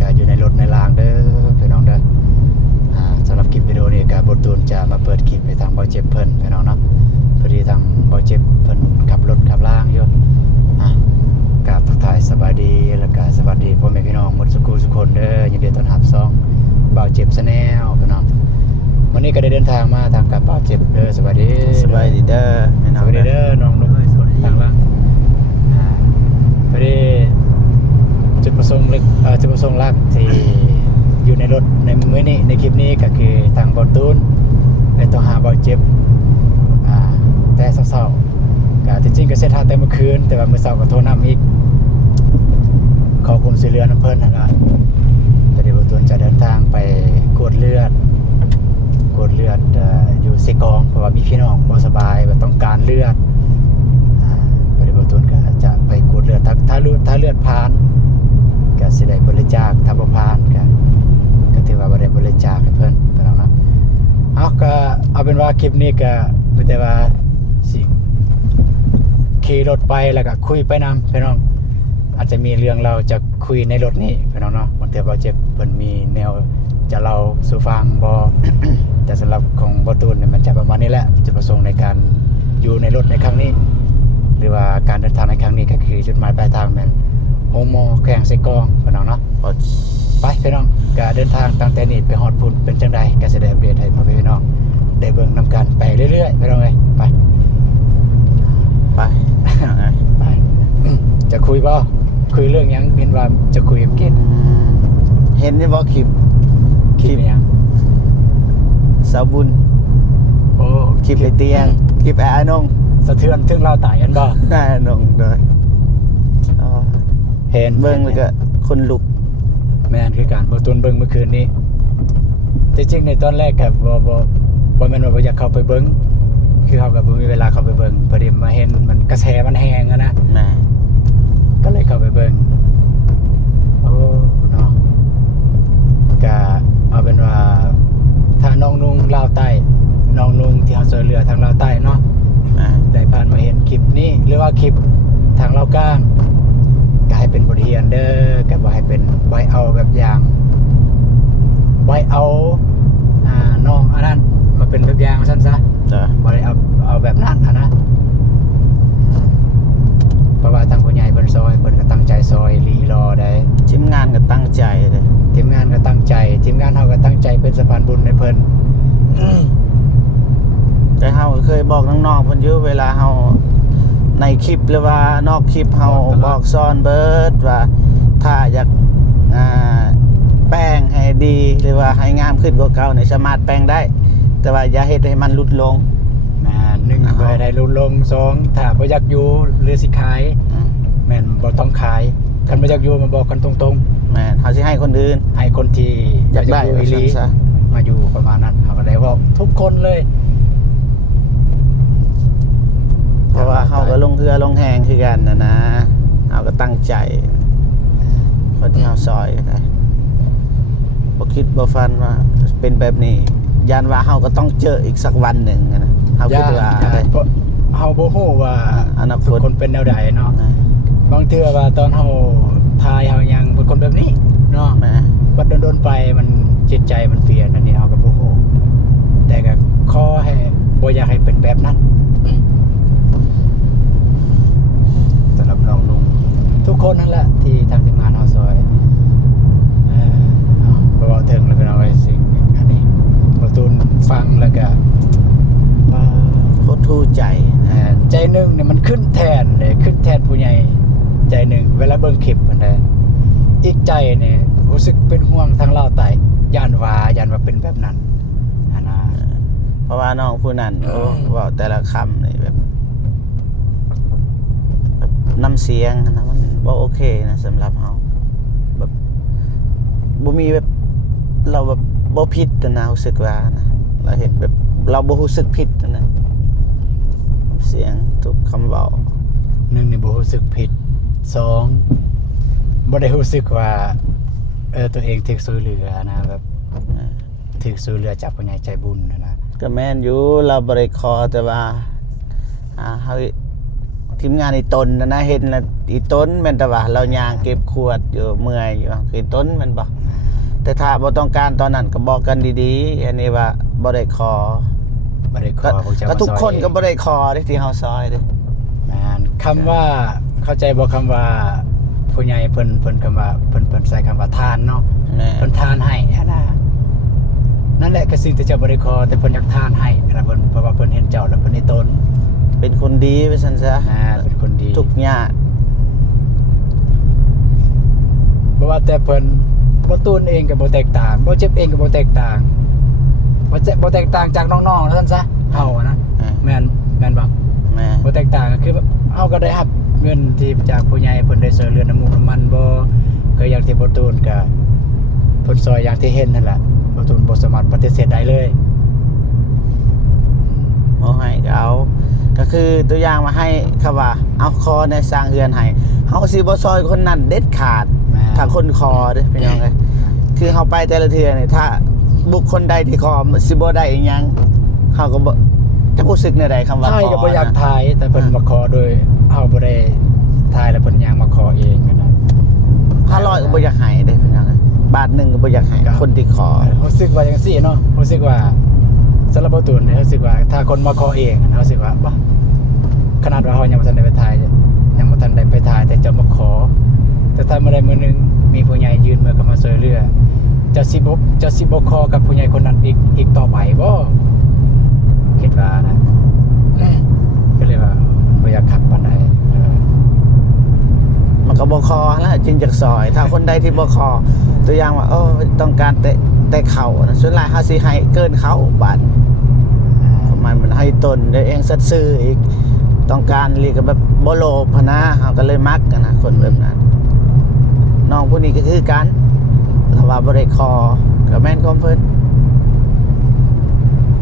ก็อยู่ในรถในรางเด้อพี่น้องเด้อสำหรับคลิปวิดีโอนี้ก็บ่ตูนจะมาเปิดคลิปให้ทางเบาเจ็บเพิ่นพี่น้องเนาะพอดีทางเบาเจ็บเพิ่นขับรถขับรางอยู่กราบทักทายสวัสดีแล้วก็สวัสดีพ่อแม่พี่น้องหมดทุกคนเด้อยินดีต้อนรับซ่องเบาเจ็บ Channel พี่น้องวันนี้ก็ได้เดินทางมาทางกับเบาเจ็บเด้อสวัสดีเด้อสวัสดีเด้อน้องลุงทางล่างพอดีจุดประสงค์หลักที่อยู่ในรถในมื้อนี้ในคลิปนี้ก็คือทางเบาตูนได้ต้องหาเบาเจ็บแต่เช้าๆก็ที่จริงก็เสร็จทางแต่เมื่อคืนแต่ว่ามื้อเช้าก็โทรนำอีกขอความช่วยเหลือน้ำเพิ่นนั่นล่ะพอดีเบาตูนจะเดินทางไปกวดเลือดอยู่ซิกองเพราะว่ามีพี่น้องบ่สบายแบบต้องการเลือดพอดีเบาตูนก็จะไปกวดเลือดถ้าเลือดผ่านก็สิได้บริจาคถ้าบ่ผ่านก็ถือว่าบ่ได้บริจาคให้เพิ่นพี่น้องเนาะก็เอาเป็นว่าคลิปนี้ก็มีแต่ว่าสิขี่รถไปแล้วก็คุยไปนำพี่น้องอาจจะมีเรื่องเราจะคุยในรถนี้พี่น้องเนาะบางทีเราเจ็บเพิ่นมีแนวจะเล่าสู่ฟังบ่ แต่สำหรับของบ่ตูนเนี่ยมันจะประมาณนี้แหละจุดประสงค์ในการอยู่ในรถในครั้งนี้หรือว่าการเดินทางในครั้งนี้ก็คือจุดหมายปลายทางแม่นโฮมอแข่งไส้กรองพี่น้องเนาะไปพี่น้องก็เดินทางตั้งแต่นี้ไปฮอดพุ่นเป็นจังได๋ก็สิได้อัปเดตให้พ่อพี่น้องได้เบิ่งนำกันไปเรื่อยๆพี่น้องเอ้ยไป จะคุยบ่คุยเรื่องหยังเห็นว่าจะคุยกับกินเห็นนี่บ่คลิปหยังสาวบุญโอ้คลิปไอเตียงคลิปไอ้อนงสะเทือนถึงเราตายกันบ่ไอ้อนงเด้อเห็นเบิ่งแล้วก็คนลุกแม่นคือการบ่ตูนเบิ่งเมื่อคืนนี้จริงๆในตอนแรกก็บ่แม่นว่าบ่อยากเข้าไปเบิ่งคือเขาก็บ่มีเวลาเข้าไปเบิ่งพอดีมาเห็นมันกระแสมันแรงอะนะก็เลยเข้าไปเบิ่งโอ้เนาะก็เอาเป็นว่าถ้าน้องนุ่งลาวใต้น้องนุ่งที่เขาช่วยเหลือทางลาวใต้เนาะได้ผ่านมาเห็นคลิปนี้หรือว่าคลิปทางลาวกลางก็ให้เป็นบทเรียนเด้อก็บ่ให้เป็นไว้เอาแบบอย่างไว้เอาน้องอันนั้นมาเป็นแบบอย่างซั่นซะบ่ได้เอาแบบนั้นนะเพราะว่าทางผู้ใหญ่เพิ่นซอยเพิ่นก็ตั้งใจซอยรีรอได้ทีมงานก็ตั้งใจเลยทีมงานก็ตั้งใจทีมงานเฮาก็ตั้งใจเป็นสะพานบุญให้เพิ่นแต่เฮาเคยบอกน้องๆเพิ่นอยู่เวลาเฮาในคลิปหรือว่านอกคลิปเฮาบอกซ้อนเบิดว่าถ้าอยากแป้งให้ดีหรือว่าให้งามขึ้นกว่าเก่าเนี่ยสามารถแป้งได้แต่ว่าอย่าเฮ็ดให้มันลดลง1บ่ได้ลดลง2ถ้าบ่อยากอยู่หรือสิขายแม่นบ่ต้องขายคันบ่อยากอยู่มาบอกกันตรงๆแม่นเฮาสิให้คนอื่นให้คนที่อยากได้อีหลีมาอยู่ประมาณนั้นเฮาก็ได้เว้าทุกคนเลยเพราะว่าเฮาก็ลงเรือลงแหงคือกันนะเฮาก็ตั้งใจคนที่เฮาซอยก็ได้บ่คิดบ่ฝันว่าเป็นแบบนี้ยานว่าเฮาก็ต้องเจออีกสักวันหนึ่งนะเฮาคิดว่าเฮาบ่ฮู้ว่าอนาคตคนเป็นแนวใดเนาะบางเทื่อว่าตอนเฮาทายเฮายังเป็นคนแบบนี้เนาะบัดโดนๆไปมันจิตใจมันเปลี่ยนอันนี้เฮาก็บ่ฮู้แต่ก็ขอให้บ่อยากให้เป็นแบบนั้นสำหรับน้องนุ่งทุกคนนั่นแหละที่ทางทีมงานเฮาซอยบ่ว่าถึงแล้วก็เอาไว้สิ่งอันนี้บ่ตูนฟังแล้วก็โคตรทู่ใจหนึ่งเนี่ยมันขึ้นแทนเลยขึ้นแทนผู้ใหญ่ใจหนึ่งเวลาเบิ่งคลิปมันได้อีกใจเนี่ยรู้สึกเป็นห่วงทางเราไต่ย่านว่าเป็นแบบนั้นนะเพราะว่าน้องผู้นั้นว่าแต่ละคำนี่แบบน้ำเสียงนะมันบ่โอเคนะสำหรับเราแบบบ่มีแบบเราแบบบ่ผิดนะรู้สึกว่านะเราเห็นแบบเราบ่รู้สึกผิดนะเสียงทุกคำเว้า1นี่บ่รู้สึกผิด2บ่ได้รู้สึกว่าตัวเองถูกช่วยเหลือนะแบบถูกช่วยเหลือจากผู้ใหญ่ใจบุญนะก็แม่นอยู่เราบ่ได้ขอแต่ว่าเฮาท ทีมงานอีต้นนะเห็นแล้วอีต้นแม่นแต่ว่าเราย่างเก็บขวดอยู่เมื่อยอยู่คือต้นแมันบ่แต่ถ้าบ่ต้องการตอนนั้นก็บอกกันดีๆอันนี้ว่าบ่ได้ขอ บ่ได้ขอพวกเจ้า ก็ มา ทุก ซอย คนก็บ่ได้ขอเด้ที่เฮาซอยเด้ แม่นคำว่าเข้าใจบ่คำว่าผู้ใหญ่เพิ่นคำว่าเพิ่นใส่คำว่าทานเนาะ แม่ เพิ่นทานให้นะนั่นแหละคือสิ่งที่เจ้าบ่ได้ขอแต่เพิ่นอยากทานให้นะเพิ่นเพราะว่าเพิ่นเห็นเจ้าแล้วเพิ่นในตน เป็นคนดีไปซั่นซะ เป็นคนดี ทุกญาติ บ่ว่าแต่เพิ่นบ่ตูนเองก็บ่แตกต่างบ่เจ็บเองก็บ่แตกต่างบ่แตกต่างจากน้องๆนั่นซะเฮาอะนะแม่นบ่ แม่ บ่แตกต่างก็คือเฮาก็ได้รับเงินที่จากผู้ใหญ่เพิ่นได้ช่วยเหลือน้ำมูกน้ำมันบ่ก็อย่างที่บ่ตูนก็เพิ่นซอยอย่างที่เห็นนั่นแหละบ่ตูนบ่สามารถปฏิเสธได้เลย บ่ให้ก็เอาก็คือตัวอย่างมาให้คำว่าเอาคอในสร้างเฮือนให้เฮาสิบ่ซอยคนนั้นเด็ดขาด แม่ ถ้าคนคอเด้อพี่น้องเอ้ยคือเฮาไปแต่ละเทื่อนี่ถ้าบุคคลใดที่คอสิบ่ได้อีหยังเฮาก็บ่จะรู้สึกแนวใดคำว่า ถ่าย ค ก็ อ บ่อยาก นะ ถ่ายแต่เพิ่นมาขอโดยเฮาบ่ได้ถ่ายแล้วเพิ่นย่างมาขอเองนะ 500ก็บ่อยากให้เด้อพี่น้องเอ้ยบาทหนึงก็บ่อยากให้คนที่ขอ รู้สึกว่าจังซี่เนาะรู้สึกว่าสำหรับบ่ตูนเนี่ยรู้สึกว่าถ้าคนมาขอเองนะรู้สึกว่าบ่ขนาดว่าเฮายังบ่ทันได้ไปถ่ายยังบ่ทันได้ไปถ่ายแต่เจ้ามาขอ แต่ถ้ามื้อใดมื้อหนึงมีผู้ใหญ่ยื่นมือเข้ามาช่วยเหลือจะสิบ่ขอกับผู้ใหญ่คนนั้นอีกต่อไปบ่คิดว่านะก็เลยว่าบ่อยากขับปานใด มันก็บ่คอแล้วจึงจะซอย ถ้าคนใดที่บ่คอตัวอย่างว่าต้องการแต่เขานะส่วนหลายเฮาสิให้เกินเขาบาทประมาณมันให้ตนได้เองสัตย์ซื่ออีกต้องการเรียกแบบบ่โลภพนะเฮาก็เลยมักกันนะคนแบบนั้นน้องผู้นี้ก็คือกันถ้าว่าบ่ได้คอก็แม่นของเพิ่น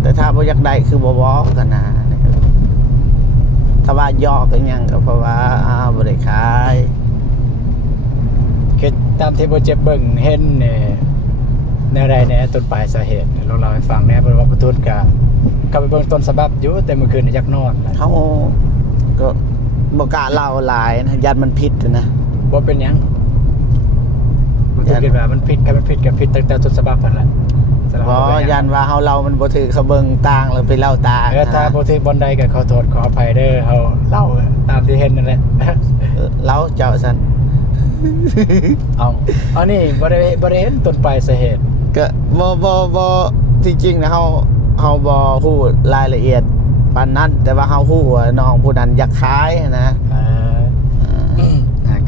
แต่ถ้าบ่อยากได้คือบ่บอกกันนะถ้าว่ายอกก็ยังก็เพราะว่าบ่ได้ขาย คือตามที่บ่เจ็บเบิ่งเห็นเนี่ยแนวใดแหน่ต้นปลายสาเหตุเราเล่าให้ฟังแหน่เพราะว่าประตูนก็ไปเบิ่งต้นฉบับอยู่แต่เมื่อคืนนี่อยากนอนนะ เขาก็บอกกล้าเล่าหลายนะยันมันผิดนะ บ่เป็นหยังบ่ถูกคิดว่ามันผิดกับผิดตั้งแต่ต้นฉบับนั่นแหละสำหรับ เพราะ บ่เป็นห ยันว่าเขาเล่ามันบ่ถือเขาเบิ่งต่างแล้วไปเล่าต่าง ถ้าบ่ถูกบ่ใดก็ขอโทษขออภัยเด้อเฮาเล่าตามที่เห็นนั่นแหละ เล่าเจ้าซั่น เอาอันนี้บ่ได้เห็นต้นปลายสาเหตุ ก็บ่จริงๆนะเขาบ่ฮู้รายละเอียดปานนั้น แต่ว่าเขาฮู้ว่าน้องผู้นั้นอยากขายนะ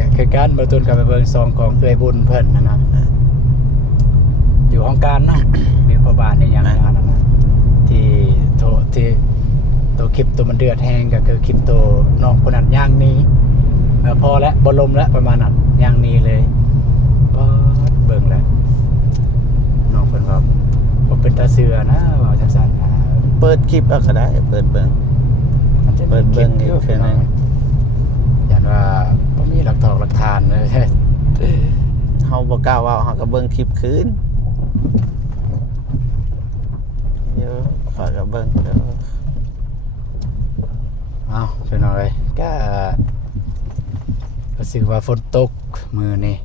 ก็คือการบ่ตูนก็ไปเบิ่งซองของเอื้อยบุญเพิ่นนะ อยู่ห้องการนะ มีพบาลในอย่างนั้นนะที่ตัวคลิปตัวมันเดือดแห้งก็คือคลิปตัวน้องคนนั้นย่างนี้พอแล้วบลมแล้วประมาณนั้นย่างนี้เลยก็เบิ่งแล้วน้องคนว่าเป็นตาเสือนะว่าจังซั่นนะ เปิดคลิปเอาก็ได้เปิดเบิ่ง มันจะมี เปิดเบิ่งอีก คลิป เทื่อหนึ่ง ยันว่าบ่มีหลักฐานเลย เฮาบ่กล้าเว้าเฮาก็เบิ่งคลิปคืนเดี๋ยวขอยก็เบิ่งเดี๋ยว เอาเป็นอะไรก็รู้สึกว่าฝนตกมือนี่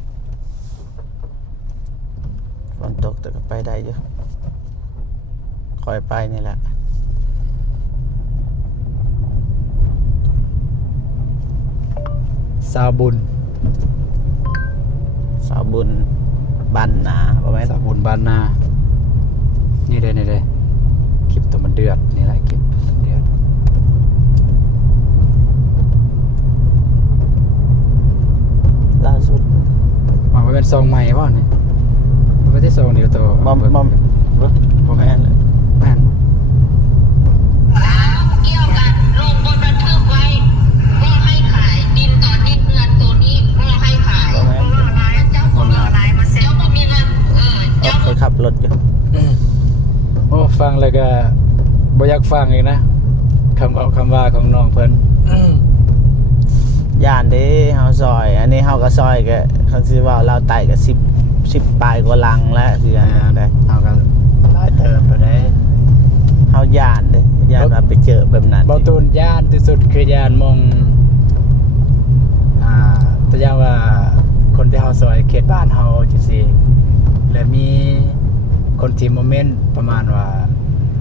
ฝนตกแต่ก็ไปได้อยู่คอยไปนี่แหละ สาวบุญ สาวบุญบ้านนาบ่แม่น สาวบุญบ้านนานี่เลยคลิปตัวมันเดือดนี่แหละคลิปมันเดือด ล่าสุด มันเป็นซองใหม่ป่ะเนี่ยมันไม่ได้ซองเดียวตัว บ่แม่นเลย แม่น เกี่ยวกันลงบนบันทึกไว้ก็ให้ขายดินต่อดินเงินตัวนี้ก็ให้ขายเพราะว่าร้ายเจ้าคนละร้ายมาเซลล์บ่มีเงินเจ้า เคยขับรถอยู่ โอ้ฟังเลยก็บ่อยากฟังอีกนะคำว่าของน้องเพิ่น ย่านเด้เฮาซอย อันนี้เฮาก็ซอยก็เขาสิว่าเราไต่ก็10ปลายกว่าลังแล้วคืออันนั้นได้ เอากันได้เติมไปได้ เฮาย่านเด้ย่านว่าไปเจอแบบนั้น บ่ตูนย่านที่สุดคือย่านมอง ตัวอย่างว่าคนที่เฮาซอยเขตบ้านเฮาจังซี่แล้วมีคนที่โมเมนต์ประมาณว่า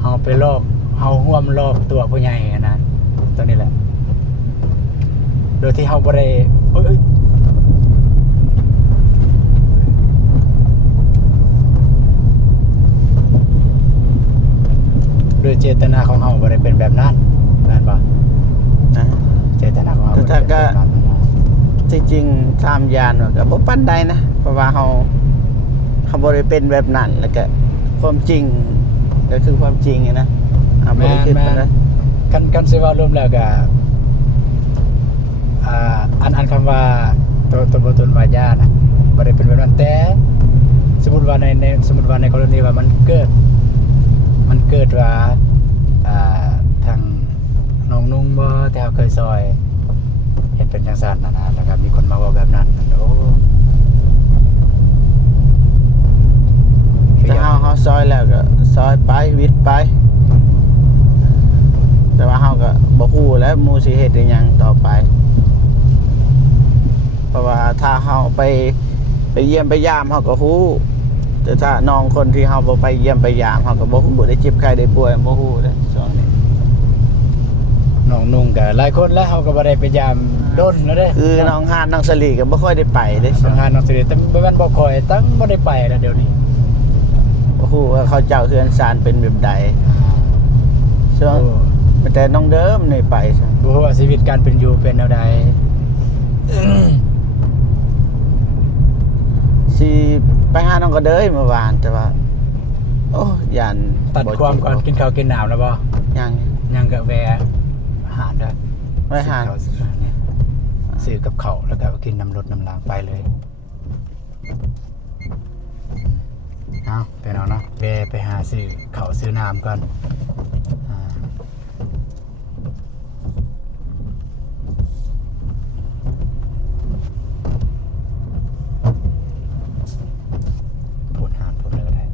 เฮาไปลอกเฮาร่วมลอกตัวผู้ใหญ่อะนะตัวนี้แหละโดยที่เฮาบ่ได้เอ้ยโดยเจตนาของเฮาบ่ได้เป็นแบบนั้นแม่นบ่ นะ เจตนาของเฮาบ่ แต่ ได้ ถ้า เป็น ก็ แบบนั้นนะ จริงๆตามยานว่าก็บ่ปานใดนะเพราะว่าเฮาบ่ได้เป็นแบบนั้นแล้วก็ความจริงก็คือความจริงไงนะบ่ได้คิดปานใด กันสิว่ารวมแล้วก็อันคำว่าตัวบทนวายานะบ่ได้เป็นแบบนั้นแต่สมมุติว่าในกรณีว่ามันเกิดว่าทางน้องนุ่งบ่แต่เฮาเคยซอยเฮ็ดเป็นจังซั่นนะแล้วก็มีคนมาเว้าแบบนั้นโอ้ แต่เฮาซอยแล้วก็ซอยไปวิทย์ไป แต่ว่าเฮาก็บ่ฮู้แล้วหมู่สิเฮ็ดอีหยังต่อไป เพราะว่าถ้าเฮาไปเยี่ยมไปยามเฮาก็ฮู้แต่ถ้าน้องคนที่เฮาบ่ไปเยี่ยมไปยามเฮาก็บ่ฮู้ได้เจ็บไข้ได้ป่วยบ่ฮู้เด้อช่วงนี้ น้องนุ่งก็หลายคนแล้วเฮาก็บ่ได้ไปยามดนแล้วเด้ คือน้องฮานน้องสลีก็บ่ค่อยได้ไปเด้อ ทางานน้องสิริแต่บ่แม่นบ่ค่อยตั้งบ่ได้ไปแล้วเดี๋ยวนี้ บ่ฮู้ว่าเขาเจ้าเฮือนซานเป็นแบบใดช่วงแต่น้องเดิมนี่ไปซะ บ่ฮู้ว่าชีวิตการเป็นอยู่เป็นแนวใด สิไปหาน้องก็เด้ยเมื่อวานแต่ว่า โอ้ยัน ตัดความก่อนกินข้าวกินน้ำแล้วบ่ ยัง ยังก็แวะอาหารได้ ไม่หา ซื้อข้าวเนี่ยซื้อกับข้าวแล้วก็กินน้ำรดน้ำล้างไปเลยเอาไปเนาะเนาะแวะไปหาซื้อข้าวซื้อน้ำก่อนอ่าพูดหานพูดเลยก็ได้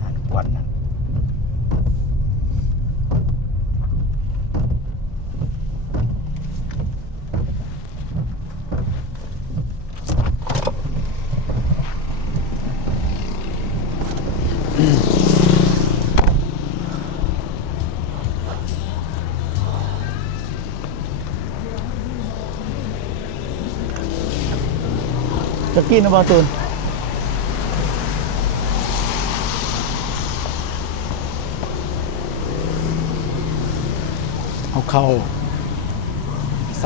หานกวนนั่น จะกินบ่ตูน เอาเข้า3,000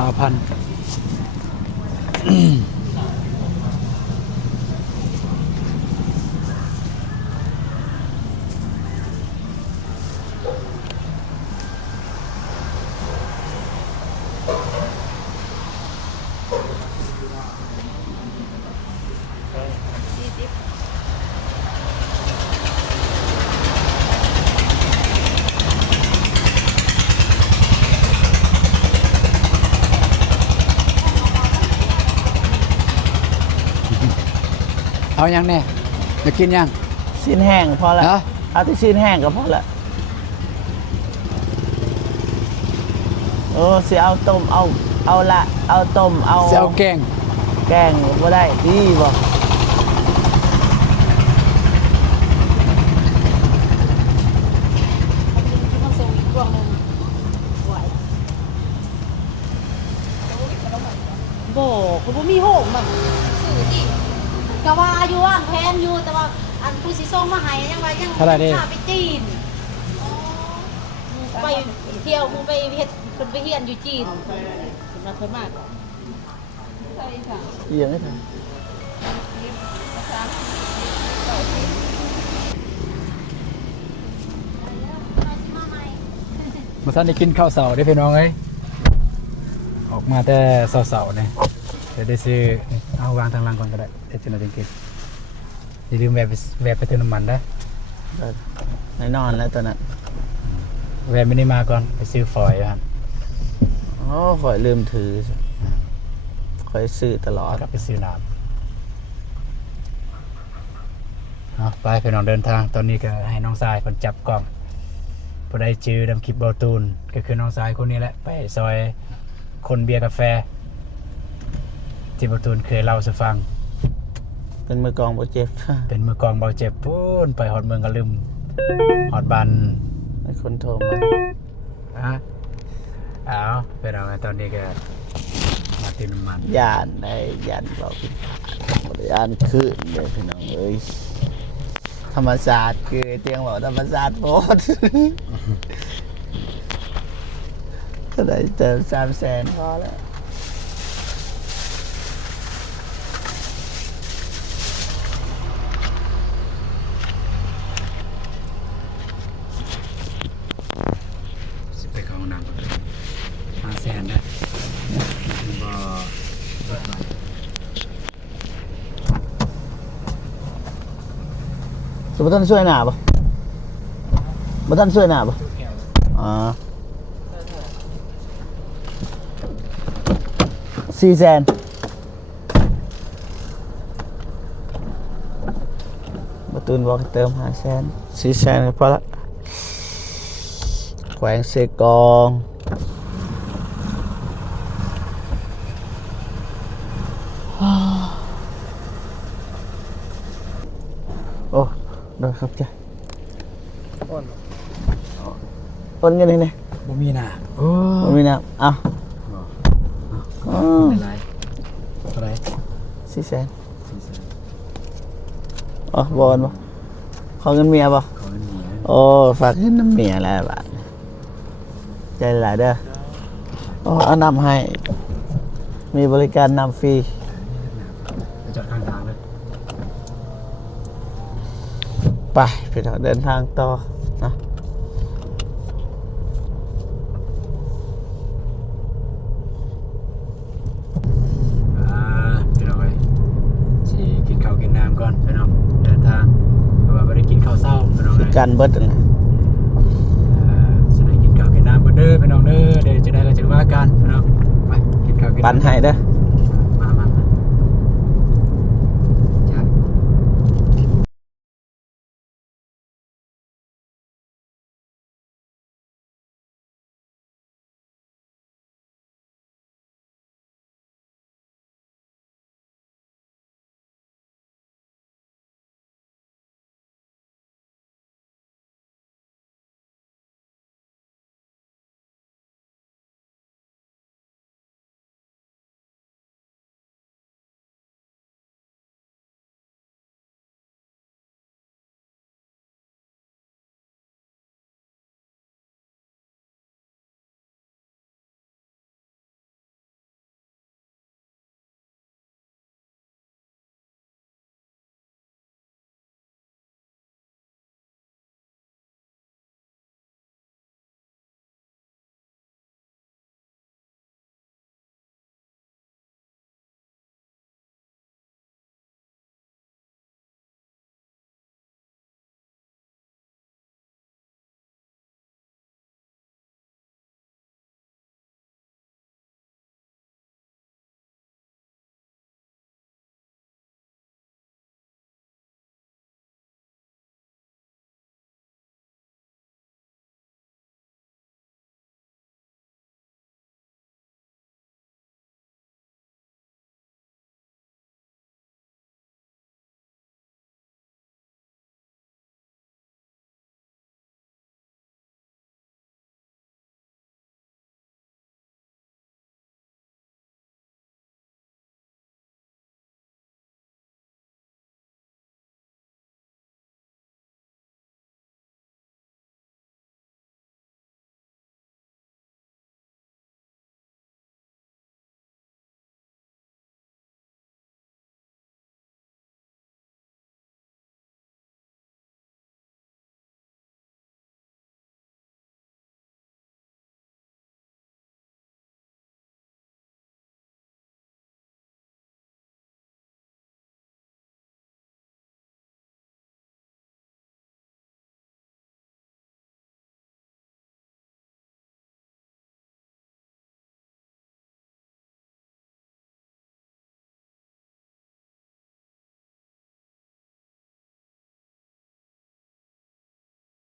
เอายังเนี่ยจะกินยัง ชิ้นแห้งพอละ ฮะ เอาที่ชิ้นแห้งก็พอละโอ้สิเอาต้มเอาละเอาต้มเอา จะเอาแกง แกงบ่ได้ดีบ่ ต้องส่งอีกพวงหนึ่งไหวโบคุณบ่มีโหงมันสื่อที่กะว่าอยู่ว่างแพนอยู่แต่ว่าอันผู้สิส่งมาให้ยังว่ายัง เท่าไหร่ดิ พาไปจีนไปเที่ยวมึงไปเฮ็ดเพิ่นไปเฮียนอยู่จีนเพิ่นมาเพิ่นมากใช่ค่ะ เอียงให้ทัน มาท่านได้กินข้าวเสาได้พี่น้องเอ้ยออกมาแต่เสาๆเนี่ยจะได้ซื้อเอาวางทางล่างก่อนก็ได้เดี๋ยวจะมากินอย่าลืมแวะไปเติมน้ำมันนะ แน่นอนแล้วตอนนั้น แวะไม่ได้มาก่อนไปซื้อฝอยครับ โอ้ข่อยลืมถือข่อยซื้อตลอด กลับไปซื้อน้ำเอาไปพี่น้องเดินทางตอนนี้ก็ให้น้องทรายคนจับกล้องพอได้จื้อดำคลิปเบาตูนก็คือน้องทรายคนนี้แหละไปซอยคนเบียร์กาแฟ ที่บ่ตูนเคยเล่าสู่ฟัง เป็นมือกลองบ่เจ็บ เป็นมือกลองเบาเจ็บพูนไปฮอดเมืองกะลืมฮอดบ้าน ให้คนโทรมา เอาเป็นเอาไงตอนนี้ก็มาติมน้ำมัน ย่านได้ย่านเบาผิดพลาดบ่ได้ย่านขึ้นเลยพี่น้องเอ้ยธรรมศาสตร์คือเตียงบอกธรรมศาสตร์โพด ก็ได้เติม300,000พอแล้ว สิไปเข้าห้องน้ำก่อน500,000นะบ่เบิดบาท สมมติท่านช่วยหน้าปะบ่ท่านช่วยหน้าปะอ๋อ400,000ประตูนบอกให้เติม500,000 400,000ก็พอละแขวงเซกองโอ้โดนครับจ้ะโอนเงินให้เนี่ย บ่มีน่ะโอ้ มันมีน้ำเอา ไม่ไรเท่าไหร่ 400,000อ๋อบอลปะขอเงินเมียปะ ขอเงินเมีย โอ้ฝากเงินน้ำเมียแล้วบาทใจหลายเด้อโอ้เอานำให้ มีบริการนำฟรี ไปจอดข้างทางเลย ไปไปเดินทางต่อนะ พี่น้องไปสิกินข้าวกินน้ำก่อนพี่น้องเดินทางเพราะว่าไม่ได้กินข้าวเช้าพี่น้องเลย การเบิดนะ จะได้กินข้าวกินน้ำเด้อพี่น้องเด้อเดี๋ยวจะได้เราจะว่ากันพี่น้องไปกินข้าวกิน ปันให้เด้อ